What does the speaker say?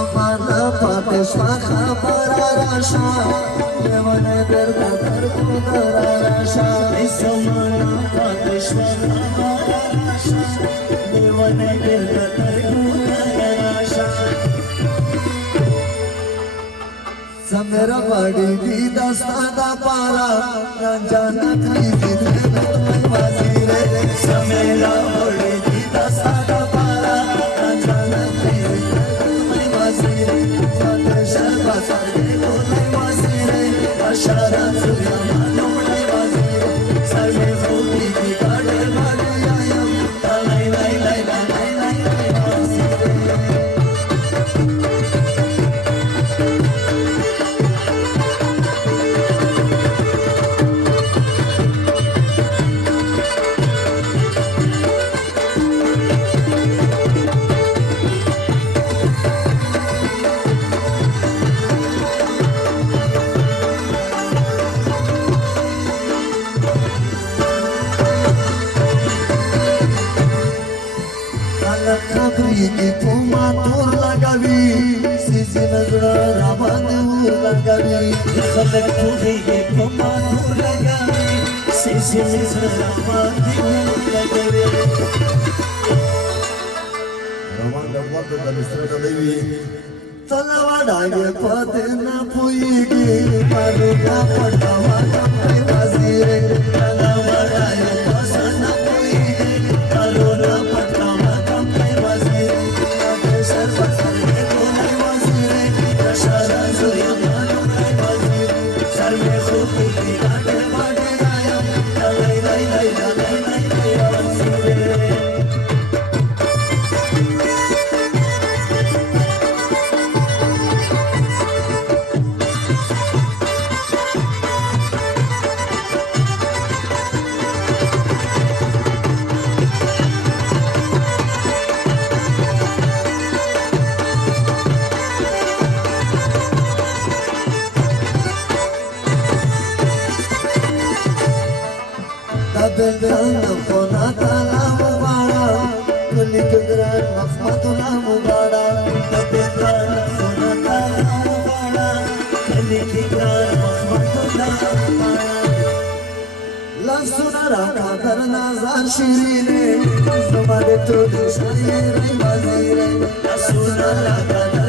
زمانه پاتې شوه خبره راشه لیونی بېرته تر کوره راشه زمانه پاتې شوه خبره راشه لیونی بېرته تر کوره راشه سمره باډي دي دستا دا پارا رنجانا کړی دي وزیره سمره باډي دي دستا دا پارا رنجانا کړی دي وزیره څنګه شربا سره کوي وزیره اشاره سوریا مانو وزیره سره خوبي دي باډي باډي یم لای لای لای لای لای وزیره خبرې په ما تور لګوي سيزي نظر را باندې ور لګوي خلک خبرې په ما تور لګوي سيزي نظر را باندې ور لګوي روان د وخت د لسره دی تلواډای پته نه پويږي پرو کا پټوا کوي وزیره تلواډای پته نه پويږي پرو کا پټوا کوي وزیره سر سر کوي وزیره اشاره زوریا مانو وزیره سر می خو کی باټه باټه رایم لای لای لای لای لای وزیره بلدان خونا تالا مبارا کلی کدران مخمت لا مبارا بلدان خونا تالا مبارا کلی کدران مخمت لا مبارا لاسونا راکا در نازار شیرینه زمان تو دشمنی رای وزیره لاسونا راکا